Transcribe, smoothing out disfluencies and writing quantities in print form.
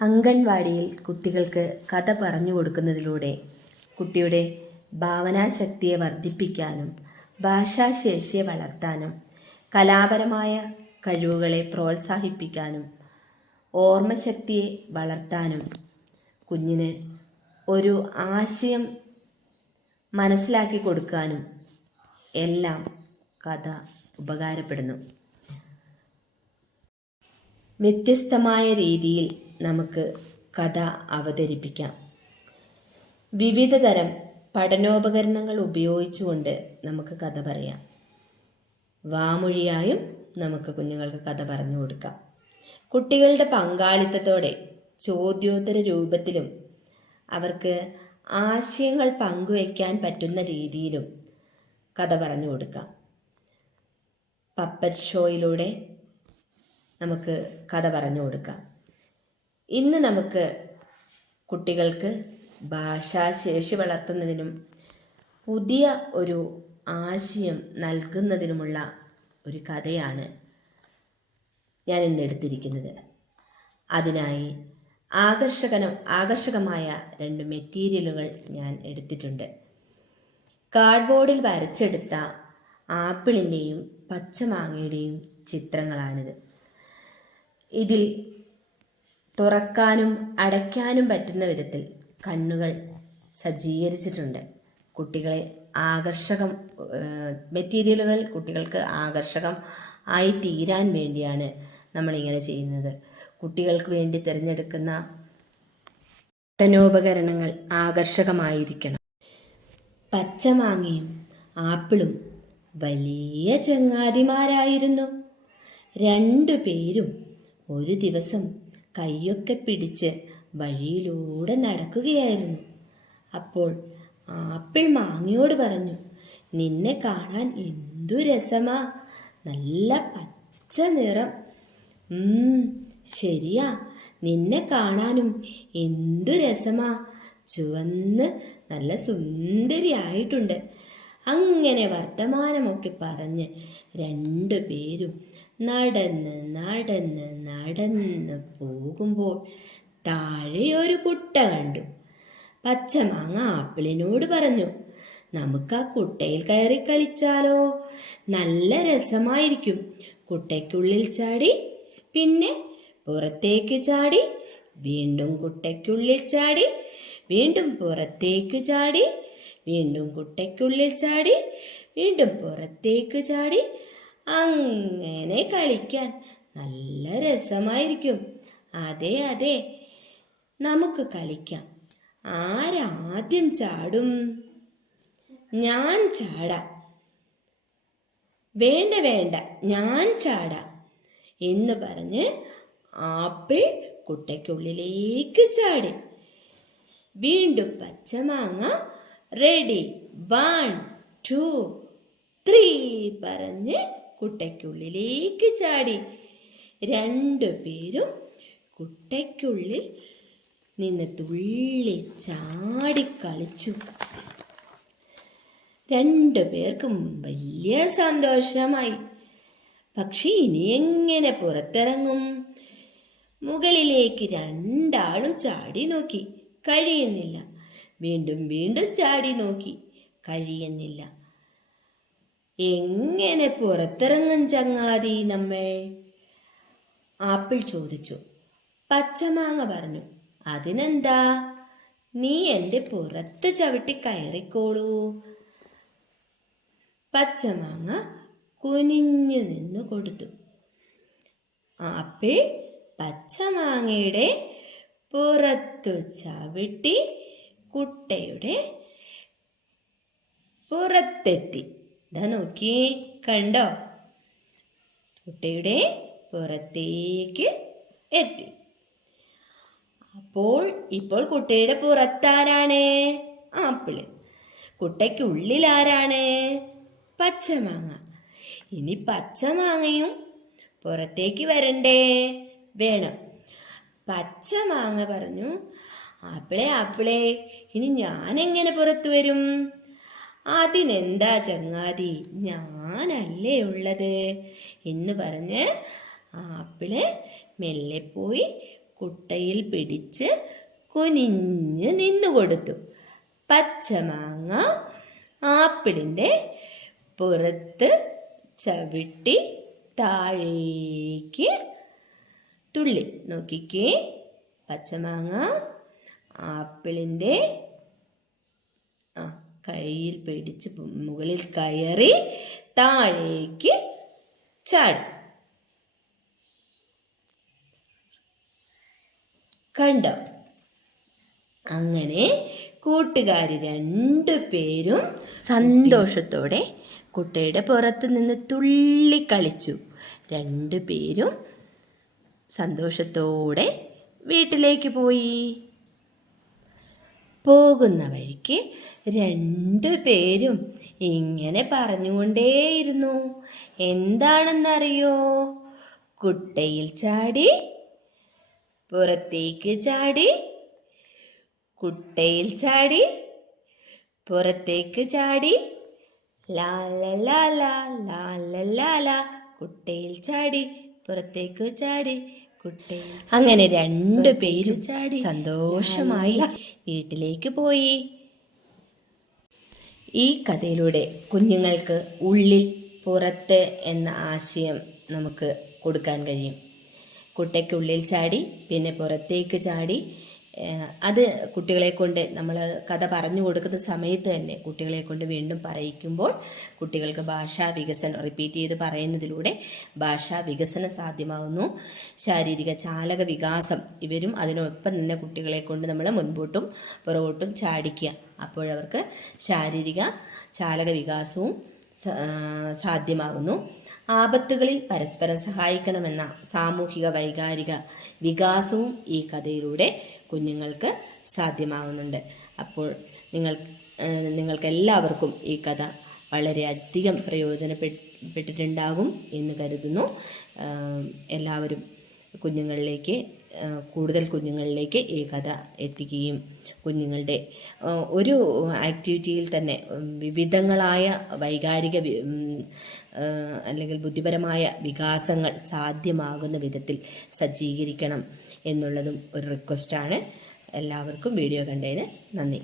അംഗൻവാടിയിൽ കുട്ടികൾക്ക് കഥ പറഞ്ഞു കൊടുക്കുന്നതിലൂടെ കുട്ടിയുടെ ഭാവനാശക്തിയെ വർദ്ധിപ്പിക്കാനും ഭാഷാശേഷിയെ വളർത്താനും കലാപരമായ കഴിവുകളെ പ്രോത്സാഹിപ്പിക്കാനും ഓർമ്മശക്തിയെ വളർത്താനും കുഞ്ഞിന് ഒരു ആശയം മനസ്സിലാക്കി കൊടുക്കാനും എല്ലാം കഥ ഉപകാരപ്പെടുന്നു. വ്യത്യസ്തമായ രീതിയിൽ നമുക്ക് കഥ അവതരിപ്പിക്കാം. വിവിധ തരം പഠനോപകരണങ്ങൾ ഉപയോഗിച്ചുകൊണ്ട് നമുക്ക് കഥ പറയാം. വാമൊഴിയായും നമുക്ക് കുഞ്ഞുങ്ങൾക്ക് കഥ പറഞ്ഞു കൊടുക്കാം. കുട്ടികളുടെ പങ്കാളിത്തത്തോടെ ചോദ്യോത്തര രൂപത്തിലും അവർക്ക് ആശയങ്ങൾ പങ്കുവയ്ക്കാൻ പറ്റുന്ന രീതിയിലും കഥ പറഞ്ഞു കൊടുക്കാം. പപ്പറ്റ് ഷോയിലൂടെ നമുക്ക് കഥ പറഞ്ഞു കൊടുക്കാം. ഇന്ന് നമുക്ക് കുട്ടികൾക്ക് ഭാഷാശേഷി വളർത്തുന്നതിനും പുതിയ ഒരു ആശയം നൽകുന്നതിനുമുള്ള ഒരു കഥയാണ് ഞാൻ ഇന്ന് എടുത്തിരിക്കുന്നത്. അതിനായി ആകർഷകമായ 2 മെറ്റീരിയലുകൾ ഞാൻ എടുത്തിട്ടുണ്ട്. കാർഡ്ബോർഡിൽ വരച്ചെടുത്ത ആപ്പിളിൻ്റെയും പച്ചമാങ്ങയുടെയും ചിത്രങ്ങളാണിത്. ഇതിൽ തുറക്കാനും അടയ്ക്കാനും പറ്റുന്ന വിധത്തിൽ കണ്ണുകൾ സജ്ജീകരിച്ചിട്ടുണ്ട്. കുട്ടികളെ മെറ്റീരിയലുകൾ കുട്ടികൾക്ക് ആകർഷകം ആയി തീരാൻ വേണ്ടിയാണ് നമ്മളിങ്ങനെ ചെയ്യുന്നത്. കുട്ടികൾക്ക് വേണ്ടി തിരഞ്ഞെടുക്കുന്ന പഠനോപകരണങ്ങൾ ആകർഷകമായിരിക്കണം. പച്ചമാങ്ങയും ആപ്പിളും വലിയ ചങ്ങാതിമാരായിരുന്നു. 2 പേരും ഒരു ദിവസം കൈയൊക്കെ പിടിച്ച് വഴിയിലൂടെ നടക്കുകയായിരുന്നു. അപ്പോൾ ആപ്പിൾ മാങ്ങയോട് പറഞ്ഞു, നിന്നെ കാണാൻ എന്തു രസമാ, നല്ല പച്ച നിറം. ശരിയാ, നിന്നെ കാണാനും എന്തു രസമാ, ചുവന്ന് നല്ല സുന്ദരിയായിട്ടുണ്ട്. അങ്ങനെ വർത്തമാനമൊക്കെ പറഞ്ഞ് 2 പേരും നടന്ന് പോകുമ്പോൾ താഴെ ഒരു കുട്ട കണ്ടു. പച്ചമാങ്ങ ആപ്പിളിനോട് പറഞ്ഞു, നമുക്ക് ആ കുട്ടയിൽ കയറി കളിച്ചാലോ, നല്ല രസമായിരിക്കും. കുട്ടയ്ക്കുള്ളിൽ ചാടി, പിന്നെ പുറത്തേക്ക് ചാടി, വീണ്ടും കുട്ടയ്ക്കുള്ളിൽ ചാടി, വീണ്ടും പുറത്തേക്ക് ചാടി, വീണ്ടും കുട്ടയ്ക്കുള്ളിൽ ചാടി, വീണ്ടും പുറത്തേക്ക് ചാടി. അങ്ങനെ കളിക്കാൻ നല്ല രസമായിരിക്കും. അതെ, നമുക്ക് കളിക്കാം. ആരാദ്യം ചാടും? ഞാൻ ചാടാം. വേണ്ട, ഞാൻ ചാടാം എന്ന് പറഞ്ഞ് ആപ്പിൾ കുട്ടയ്ക്കുള്ളിലേക്ക് ചാടി. വീണ്ടും പച്ചമാങ്ങ റെഡി 1 2 3 പറഞ്ഞ് കുട്ടയ്ക്കുള്ളിലേക്ക് ചാടി. 2 പേരും കുട്ടയ്ക്കുള്ളിൽ നിന്ന് തുള്ളി ചാടി കളിച്ചു. 2 പേർക്കും വലിയ സന്തോഷമായി. പക്ഷെ ഇനി എങ്ങനെ പുറത്തിറങ്ങും? മുകളിലേക്ക് 2 ആളും ചാടി നോക്കി, കഴിയുന്നില്ല. വീണ്ടും ചാടി നോക്കി, കഴിയുന്നില്ല. എങ്ങനെ പുറത്തിറങ്ങും ചങ്ങാതി നമ്മൾ? ആപ്പിൾ ചോദിച്ചു. പച്ചമാങ്ങ പറഞ്ഞു, അതിനെന്താ, നീ എൻ്റെ പുറത്ത് ചവിട്ടി കയറിക്കോളൂ. പച്ചമാങ്ങ കുനിഞ്ഞു നിന്നു കൊടുത്തു. ആപ്പിൾ പച്ചമാങ്ങയുടെ പുറത്തു ചവിട്ടി കുട്ടയുടെ പുറത്തെത്തി. നോക്കി, കണ്ടോ? കുട്ടയുടെ പുറത്തേക്ക് എത്തി. ഇപ്പോൾ കുട്ടയുടെ പുറത്താരാണ്? ആപ്പിള്. കുട്ടയ്ക്കുള്ളിൽ ആരാണ്? പച്ചമാങ്ങ. ഇനി പച്ചമാങ്ങയും പുറത്തേക്ക് വരണ്ടേ? വേണം. പച്ചമാങ്ങ പറഞ്ഞു, ആപ്പിളെ, ഇനി ഞാനെങ്ങനെ പുറത്തു വരും? അതിനെന്താ ചങ്ങാതി, ഞാനല്ലേ ഉള്ളത് എന്ന് പറഞ്ഞ് ആപ്പിള് മെല്ലെ പോയി കുട്ടയിൽ പിടിച്ച് കുനിഞ്ഞ് നിന്നുകൊടുത്തു. പച്ചമാങ്ങ ആപ്പിളിൻ്റെ പുറത്ത് ചവിട്ടി താഴേക്ക് തുള്ളി. നോക്കിക്കേ, പച്ചമാങ്ങ ആപ്പിളിൻ്റെ കയ്യിൽ പിടിച്ച് മുകളിൽ കയറി താഴേക്ക് ചാടി. കണ്ടോ? അങ്ങനെ കൂട്ടുകാർ രണ്ടുപേരും സന്തോഷത്തോടെ കുട്ടയുടെ പുറത്ത് നിന്ന് തുള്ളി കളിച്ചു. രണ്ടുപേരും സന്തോഷത്തോടെ വീട്ടിലേക്ക് പോയി. പോകുന്ന വഴിക്ക് രണ്ടുപേരും ഇങ്ങനെ പറഞ്ഞുകൊണ്ടേയിരുന്നു. എന്താണെന്നറിയോ? കുട്ടയിൽ ചാടി, പുറത്തേക്ക് ചാടി, കുട്ടയിൽ ചാടി, പുറത്തേക്ക് ചാടി, ലാ ലാ ലാ ലാ ലാ ലാ ലാ ലാ, കുട്ടയിൽ ചാടി, പുറത്തേക്ക് ചാടി, കുട്ടയിൽ. അങ്ങനെ രണ്ടുപേരും ചാടി സന്തോഷമായി വീട്ടിലേക്ക് പോയി. ഈ കഥയിലൂടെ കുഞ്ഞുങ്ങൾക്ക് ഉള്ളിൽ പുറത്ത് എന്ന ആശയം നമുക്ക് കൊടുക്കാൻ കഴിയും. കുട്ടയ്ക്കുള്ളിൽ ചാടി, പിന്നെ പുറത്തേക്ക് ചാടി. അത് കുട്ടികളെ കൊണ്ട് നമ്മൾ കഥ പറഞ്ഞു കൊടുക്കുന്ന സമയത്ത് തന്നെ കുട്ടികളെ കൊണ്ട് വീണ്ടും പറയിക്കുമ്പോൾ കുട്ടികൾക്ക് ഭാഷാ വികസനം റിപ്പീറ്റ് ചെയ്ത് പറയുന്നതിലൂടെ ഭാഷാ വികസനം സാധ്യമാകുന്നു. ശാരീരിക ചാലക വികാസം ഇവരും അതിനൊപ്പം തന്നെ കുട്ടികളെ കൊണ്ട് നമ്മൾ മുൻപോട്ടും പുറകോട്ടും ചാടിക്കുക. അപ്പോഴവർക്ക് ശാരീരിക ചാലക വികാസവും സാധ്യമാകുന്നു. ആപത്തുകളിൽ പരസ്പരം സഹായിക്കണമെന്ന സാമൂഹിക വൈകാരിക വികാസവും ഈ കഥയിലൂടെ കുഞ്ഞുങ്ങൾക്ക് സാധ്യമാകുന്നുണ്ട്. അപ്പോൾ നിങ്ങൾക്കെല്ലാവർക്കും ഈ കഥ വളരെയധികം പ്രയോജനപ്പെട്ടിട്ടുണ്ടാകും എന്ന് കരുതുന്നു. എല്ലാവരും കൂടുതൽ കുഞ്ഞുങ്ങളിലേക്ക് ഈ കഥ എത്തിക്കുകയും കുഞ്ഞുങ്ങളുടെ ഒരു ആക്ടിവിറ്റിയിൽ തന്നെ വിവിധങ്ങളായ വൈകാരിക അല്ലെങ്കിൽ ബുദ്ധിപരമായ വികാസങ്ങൾ സാധ്യമാകുന്ന വിധത്തിൽ സജ്ജീകരിക്കണം എന്നുള്ളതും ഒരു റിക്വസ്റ്റാണ്. എല്ലാവർക്കും വീഡിയോ കണ്ടതിന് നന്ദി.